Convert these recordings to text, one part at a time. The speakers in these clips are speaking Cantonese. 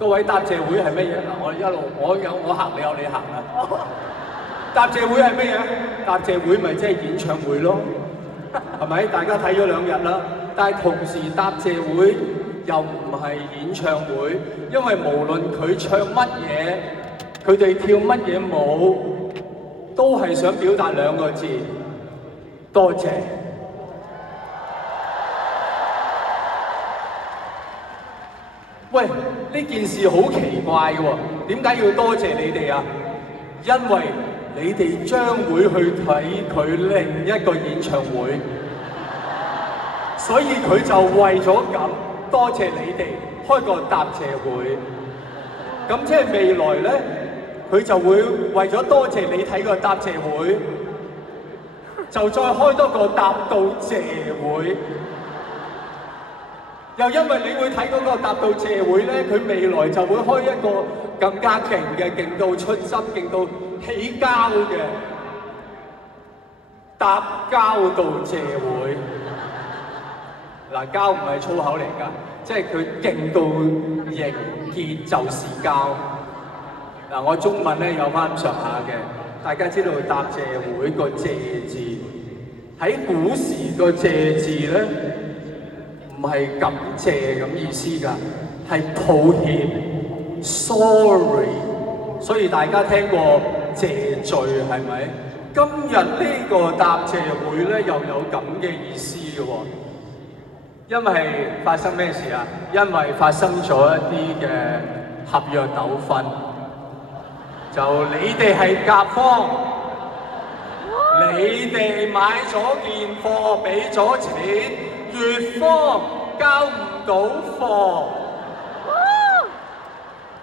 各位答謝會係乜嘢？嗱，我行，你有你行啊！答謝會係乜嘢？答謝會咪即係演唱會咯，係咪？大家睇咗2日啦，但係同時答謝會又唔係演唱會，因為無論佢唱乜嘢，佢哋跳乜嘢舞，都係想表達2個字：多謝。喂，呢件事好奇怪嘅喎，點解要多謝你哋啊？因為你哋將會去睇佢另一個演唱會，所以佢就為咗咁多謝你哋開個答謝會。咁即係未來咧，佢就會為咗多謝你睇個答謝會，就再開多個答到謝會。又因為你會睇嗰個答到謝會咧，佢未來就會開一個更加勁嘅，勁到出汁，勁到起膠嘅答交到謝會。嗱，膠唔係粗口嚟㗎，即係佢勁到凝結就是膠。嗱，我中文咧有翻咁上下嘅，大家知道答謝會個謝字喺古時個謝字咧，唔係感謝咁意思㗎，係抱歉 ，sorry。所以大家聽過謝罪係咪？今日呢個答謝會咧又有咁嘅意思嘅喎，因為發生咩事啊？因為發生咗一啲嘅合約糾紛，就你哋係甲方，你哋買咗件貨，俾咗錢。乙方交唔到貨，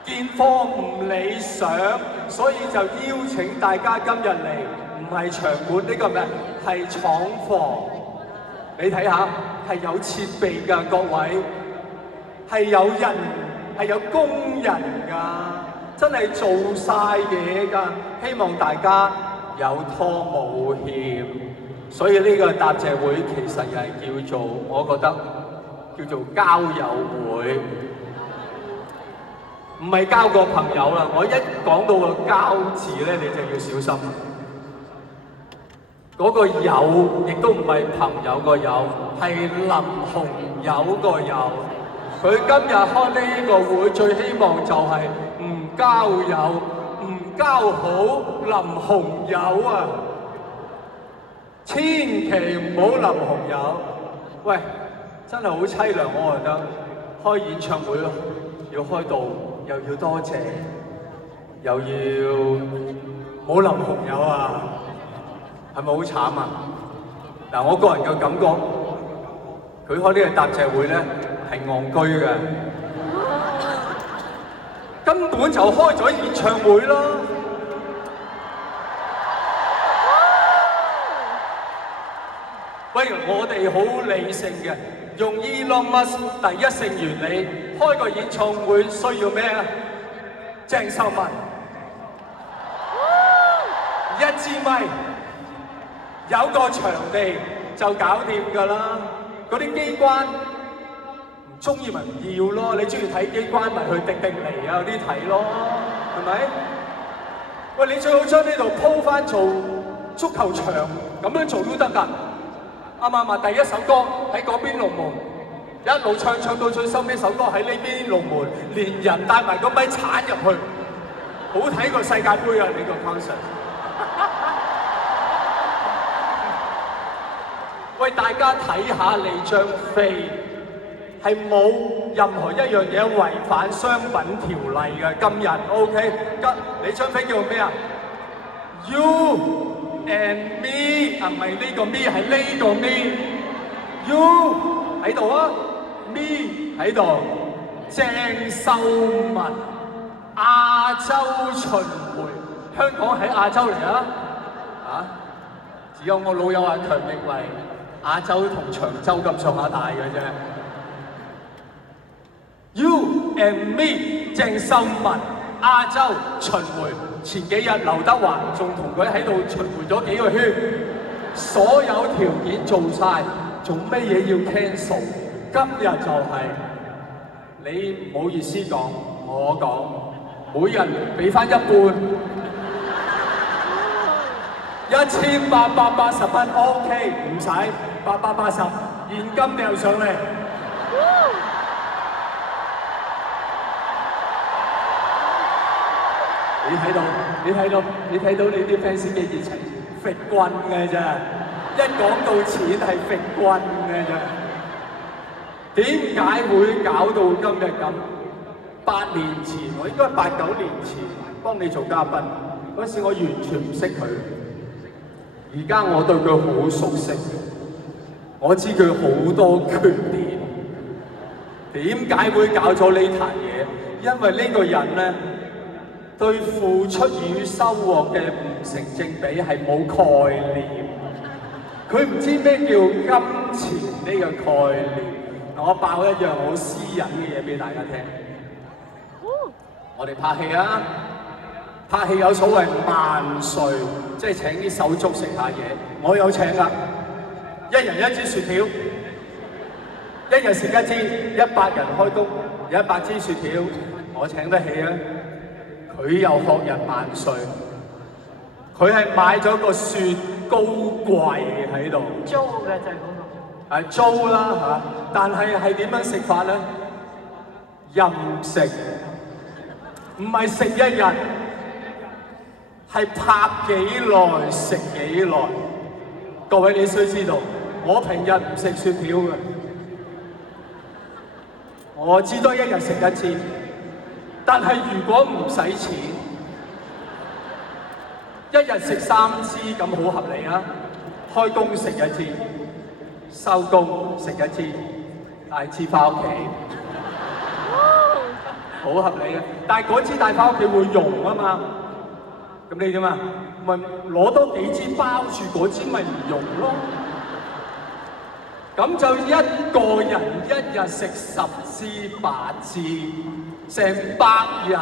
件貨唔理想，所以就邀請大家今日嚟，唔係場館呢個咩？係廠房。你睇下，係有設備㗎，各位，係有人，係有工人㗎，真係做晒嘢㗎。希望大家有拖冇欠。所以呢個答謝會其實又係叫做，我覺得叫做交友會，唔係交個朋友啦。我一講到個交字咧，你就要小心。嗰個友亦都唔係朋友個友，係林紅友個友。佢今日開呢個會，最希望就係唔交友，唔交好林紅友啊！千祈唔好林紅友，喂，真係好凄涼，我覺得開演唱會要開到，又要多謝，又要冇林紅友啊，係咪好慘啊？嗱，我個人嘅感覺，佢開呢個答謝會咧係戇居嘅，根本就開咗演唱會啦。喂，我哋好理性嘅，用 Elon Musk 第一性原理開個演唱會需要咩啊？鄭秀文1支咪，有個場地就搞掂㗎啦。嗰啲機關唔中意咪唔要咯，你中意睇機關咪去迪士尼啊嗰啲睇咯，係咪？喂，你最好將呢度鋪翻做足球場，咁樣做都得㗎。啱唔啱啊？第一首歌喺嗰邊龍門，一路唱到最收尾首歌喺呢邊龍門，連人帶埋個咪鏟入去，好睇過世界盃啊！呢個 concert。喂，大家睇下你張飛，係冇任何一樣嘢違反商品條例嘅。今日 OK， 你張飛叫咩啊 ？You and me 啊，唔係呢個 me， 係呢個 me。You 喺度啊 ，me 喺度。鄭秀文亞洲巡迴，香港喺亞洲嚟啊！啊，只有我老友阿強認為亞洲同長洲咁上下大嘅啫。You and me， 鄭秀文亞洲巡迴。前幾日劉德華仲同佢喺度巡迴咗幾個圈，所有條件做晒，做乜嘢要 cancel？今日就係你唔好意思講，我講，每人俾翻一半，1880蚊 OK， 唔使880，現金掉上嚟。你睇到你啲 fans 嘅熱情，揈棍嘅啫，一講到錢係揈棍嘅啫。點解會搞到今日咁？8年前，我應該8、9年前幫你做嘉賓，嗰時我完全唔識佢。而家我對佢好熟悉，我知佢好多缺點。點解會搞咗呢壇嘢？因為呢個人咧，對付出與收穫嘅唔成正比係冇概念。佢唔知咩叫金錢呢個概念。我爆一樣好私隱嘅嘢俾大家聽。我哋拍戲啊，拍戲有所謂萬歲，即係請啲手足食下嘢。我有請㗎，一人一支雪條，一日食一支，100人開工，100支雪條，我請得起啊！佢又學人萬歲，佢係買咗個雪糕櫃喺度，租嘅就係嗰個。係租啦嚇，但係點樣食法咧？任食，唔係食一日，係拍幾耐食幾耐。各位你需知道，我平日唔食雪條嘅，我至多一日食一次。但係如果唔使錢，一日食3支咁好合理啊！開工食一支。收工食一支，帶支翻屋企，好合理啊！但係嗰支帶翻屋企會溶啊嘛，咁你點啊？咪攞多幾支包住嗰支咪唔溶咯？咁就一個人一日食10支8支，成100人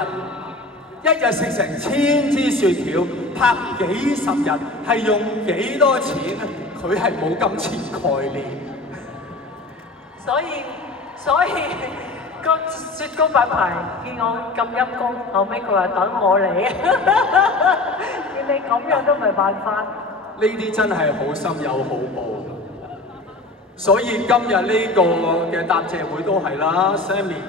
一日食成1000支雪條，拍幾十日，係用幾多錢啊？佢係冇金錢概念，所以個雪糕品牌見我咁陰功，後尾佢話等我嚟，見你咁樣都唔係辦法。呢啲真係好心有好報，所以今日呢個嘅答謝會都係啦 ，Sammy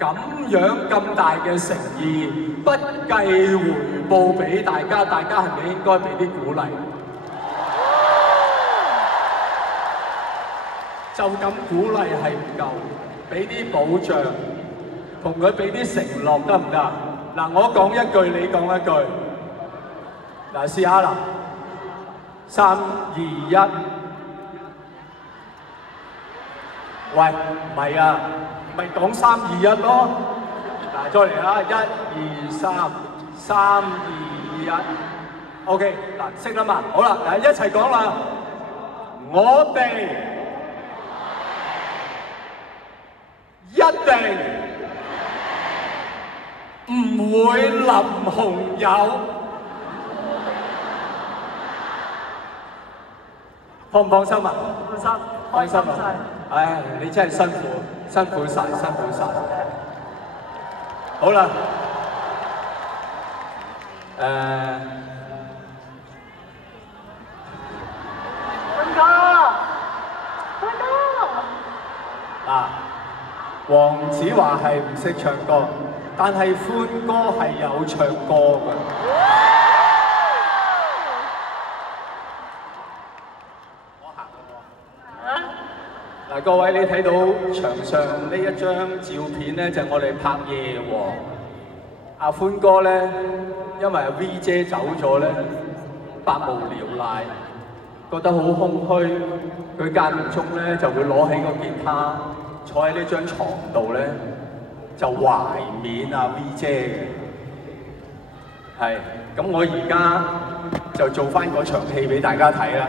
咁樣咁大嘅誠意，不計回報俾大家，大家係咪應該俾啲鼓勵？就咁鼓勵係唔夠，俾啲保障，同佢俾啲承諾得唔得？嗱，我講一句，你講一句。嗱，試下啦，3、2、1。喂，唔係啊，咪講3、2、1咯。嗱，再嚟啦，1、2、3，3、2、1。OK， 嗱，識啦嘛？好啦，嗱，一齊講啦，我哋一定唔會淋紅油，放唔放心啊？放心，放心啊！唉，你真係辛苦晒，辛苦晒。好啦，嗱，黃子華係唔識唱歌，但係歡哥係有唱歌嘅。我行啦喎。嗱，各位你睇到牆上呢一張照片咧，就係我哋拍夜王。阿歡哥咧，因為阿 V 姐走咗咧，百無聊賴，覺得好空虛，佢間唔中咧就會攞起個吉他，坐喺呢張床度咧，就懷緬阿 V 姐嘅。係，咁我而家就做翻嗰場戲俾大家睇啦。